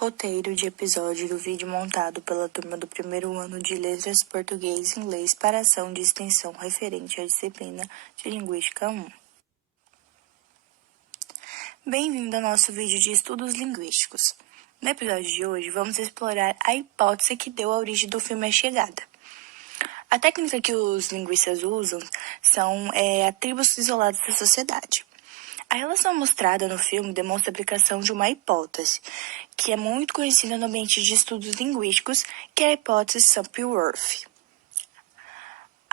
Roteiro de episódio do vídeo montado pela turma do primeiro ano de Letras Português e Inglês para ação de extensão referente à disciplina de Linguística 1. Bem-vindo ao nosso vídeo de estudos linguísticos. No episódio de hoje, vamos explorar a hipótese que deu a origem do filme A Chegada. A técnica que os linguistas usam são atributos isolados da sociedade. A relação mostrada no filme demonstra a aplicação de uma hipótese, que é muito conhecida no ambiente de estudos linguísticos, que é a hipótese Sapir-Whorf.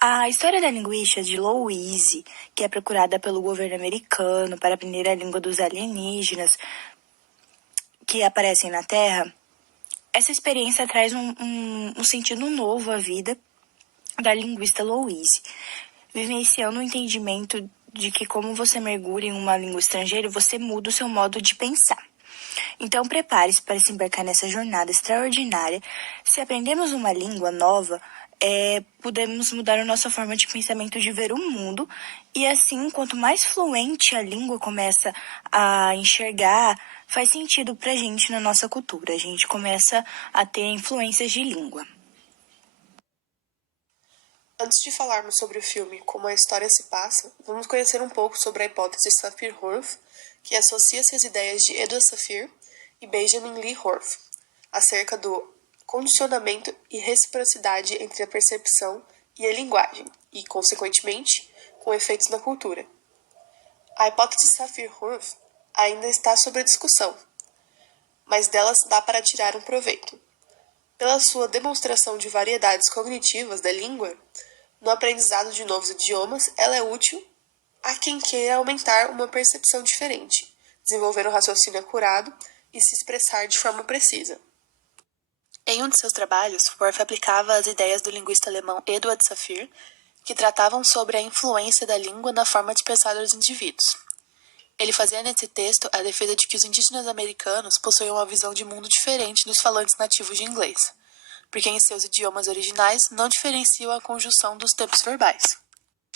A história da linguística de Louise, que é procurada pelo governo americano para aprender a língua dos alienígenas que aparecem na Terra, essa experiência traz um sentido novo à vida da linguista Louise, vivenciando o entendimento de que como você mergulha em uma língua estrangeira, você muda o seu modo de pensar. Então, prepare-se para se embarcar nessa jornada extraordinária. Se aprendemos uma língua nova, podemos mudar a nossa forma de pensamento de ver o mundo. E assim, quanto mais fluente a língua começa a enxergar, faz sentido pra gente na nossa cultura. A gente começa a ter influências de língua. Antes de falarmos sobre o filme Como a História se Passa, vamos conhecer um pouco sobre a hipótese Sapir-Whorf, que associa-se às ideias de Edward Sapir e Benjamin Lee Whorf, acerca do condicionamento e reciprocidade entre a percepção e a linguagem, e, consequentemente, com efeitos na cultura. A hipótese Sapir-Whorf ainda está sob discussão, mas delas dá para tirar um proveito. Pela sua demonstração de variedades cognitivas da língua, no aprendizado de novos idiomas, ela é útil a quem queira aumentar uma percepção diferente, desenvolver um raciocínio acurado e se expressar de forma precisa. Em um de seus trabalhos, Whorf aplicava as ideias do linguista alemão Eduard Sapir, que tratavam sobre a influência da língua na forma de pensar dos indivíduos. Ele fazia nesse texto a defesa de que os indígenas americanos possuíam uma visão de mundo diferente dos falantes nativos de inglês, porque em seus idiomas originais não diferenciam a conjunção dos tempos verbais.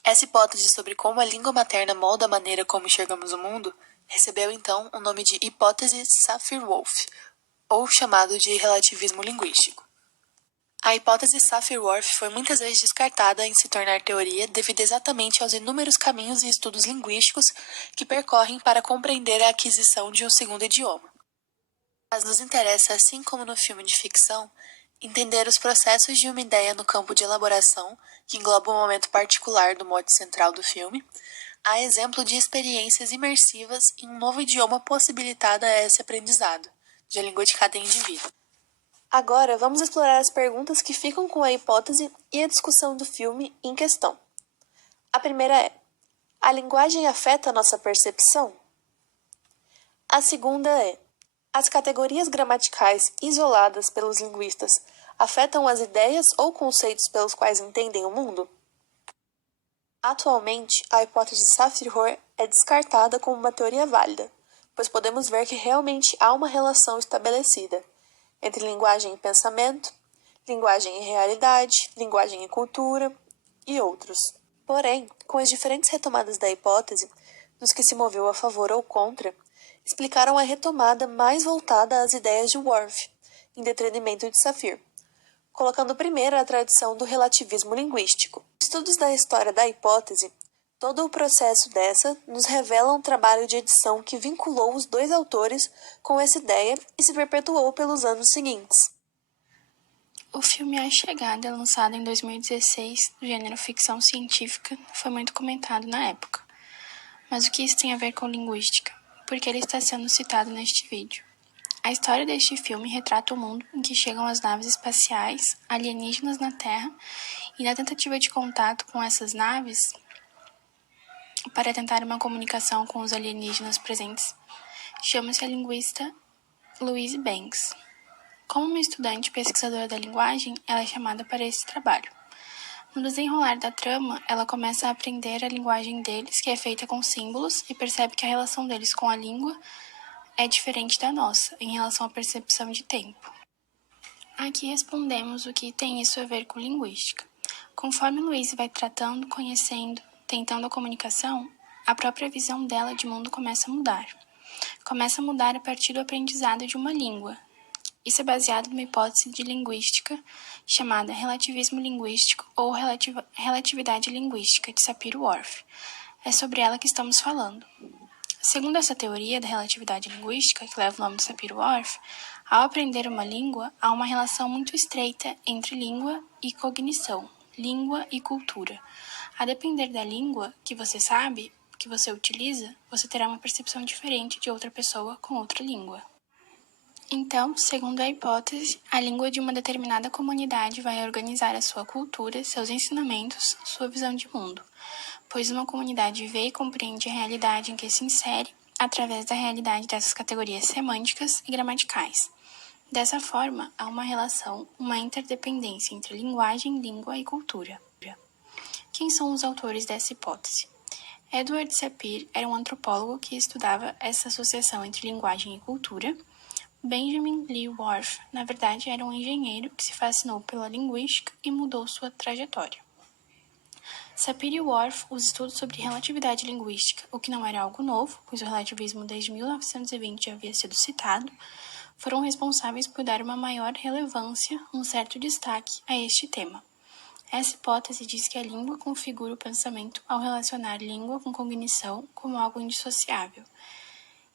Essa hipótese sobre como a língua materna molda a maneira como enxergamos o mundo recebeu então o nome de hipótese Sapir-Whorf, ou chamado de relativismo linguístico. A hipótese Sapir-Whorf foi muitas vezes descartada em se tornar teoria devido exatamente aos inúmeros caminhos e estudos linguísticos que percorrem para compreender a aquisição de um segundo idioma. Mas nos interessa, assim como no filme de ficção, entender os processos de uma ideia no campo de elaboração, que engloba um momento particular do mote central do filme, a exemplo de experiências imersivas em um novo idioma possibilitada a esse aprendizado, de a língua de cada indivíduo. Agora, vamos explorar as perguntas que ficam com a hipótese e a discussão do filme em questão. A primeira é: a linguagem afeta a nossa percepção? A segunda é: as categorias gramaticais isoladas pelos linguistas afetam as ideias ou conceitos pelos quais entendem o mundo? Atualmente, a hipótese Sapir-Whorf é descartada como uma teoria válida, pois podemos ver que realmente há uma relação estabelecida entre linguagem e pensamento, linguagem e realidade, linguagem e cultura e outros. Porém, com as diferentes retomadas da hipótese, nos que se moveu a favor ou contra, explicaram a retomada mais voltada às ideias de Whorf, em detrimento de Sapir, colocando primeiro a tradição do relativismo linguístico. Estudos da história da hipótese, todo o processo dessa nos revela um trabalho de edição que vinculou os dois autores com essa ideia e se perpetuou pelos anos seguintes. O filme A Chegada, lançado em 2016, do gênero ficção científica, foi muito comentado na época. Mas o que isso tem a ver com linguística? Porque ele está sendo citado neste vídeo. A história deste filme retrata o mundo em que chegam as naves espaciais alienígenas na Terra e na tentativa de contato com essas naves, para tentar uma comunicação com os alienígenas presentes, chama-se a linguista Louise Banks. Como uma estudante pesquisadora da linguagem, ela é chamada para esse trabalho. No desenrolar da trama, ela começa a aprender a linguagem deles, que é feita com símbolos, e percebe que a relação deles com a língua é diferente da nossa, em relação à percepção de tempo. Aqui respondemos o que tem isso a ver com linguística. Conforme Louise vai tratando, conhecendo, tentando a comunicação, a própria visão dela de mundo começa a mudar. Começa a mudar a partir do aprendizado de uma língua. Isso é baseado numa hipótese de linguística chamada relativismo linguístico ou relatividade linguística de Sapir-Whorf. É sobre ela que estamos falando. Segundo essa teoria da relatividade linguística, que leva o nome de Sapir-Whorf, ao aprender uma língua, há uma relação muito estreita entre língua e cognição, língua e cultura. A depender da língua que você sabe, que você utiliza, você terá uma percepção diferente de outra pessoa com outra língua. Então, segundo a hipótese, a língua de uma determinada comunidade vai organizar a sua cultura, seus ensinamentos, sua visão de mundo, pois uma comunidade vê e compreende a realidade em que se insere através da realidade dessas categorias semânticas e gramaticais. Dessa forma, há uma relação, uma interdependência entre linguagem, língua e cultura. Quem são os autores dessa hipótese? Edward Sapir era um antropólogo que estudava essa associação entre linguagem e cultura. Benjamin Lee Whorf, na verdade, era um engenheiro que se fascinou pela linguística e mudou sua trajetória. Sapir e Whorf, os estudos sobre relatividade linguística, o que não era algo novo, pois o relativismo desde 1920 já havia sido citado, foram responsáveis por dar uma maior relevância, um certo destaque a este tema. Essa hipótese diz que a língua configura o pensamento ao relacionar língua com cognição como algo indissociável.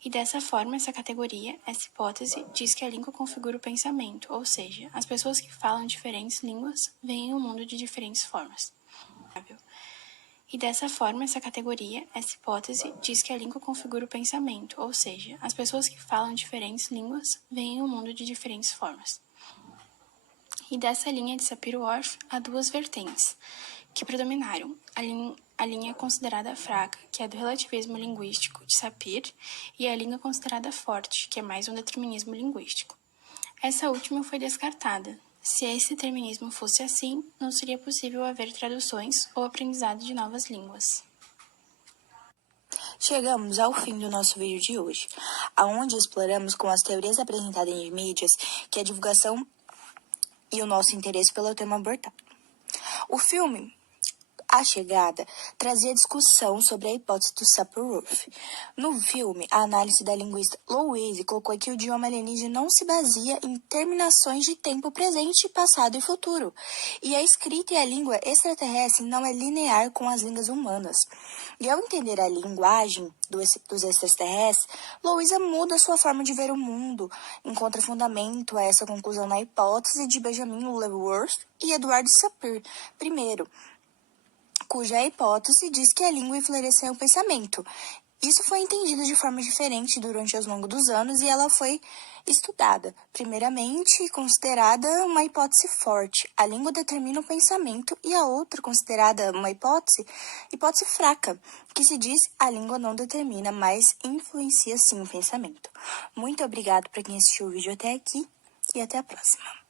E dessa forma, essa hipótese, diz que a língua configura o pensamento, ou seja, as pessoas que falam diferentes línguas veem o mundo de diferentes formas. E dessa forma, essa hipótese, diz que a língua configura o pensamento, ou seja, as pessoas que falam diferentes línguas veem o mundo de diferentes formas. E dessa linha de Sapir-Whorf, há duas vertentes que predominaram. A linha considerada fraca, que é do relativismo linguístico de Sapir, e a linha considerada forte, que é mais um determinismo linguístico. Essa última foi descartada. Se esse determinismo fosse assim, não seria possível haver traduções ou aprendizado de novas línguas. Chegamos ao fim do nosso vídeo de hoje, onde exploramos com as teorias apresentadas em mídias que a divulgação e o nosso interesse pelo tema abordado. O filme A Chegada trazia discussão sobre a hipótese do Sapir-Whorf. No filme, a análise da linguista Louise colocou que o idioma alienígena não se baseia em terminações de tempo presente, passado e futuro, e a escrita e a língua extraterrestre não é linear com as línguas humanas. E ao entender a linguagem dos extraterrestres, Louisa muda sua forma de ver o mundo, encontra fundamento a essa conclusão na hipótese de Benjamin Lee Whorf e Edward Sapir, primeiro, cuja hipótese diz que a língua influencia o pensamento. Isso foi entendido de forma diferente durante os longos dos anos e ela foi estudada. Primeiramente, considerada uma hipótese forte. A língua determina o pensamento e a outra considerada uma hipótese fraca, que se diz a língua não determina, mas influencia sim o pensamento. Muito obrigado para quem assistiu o vídeo até aqui e até a próxima.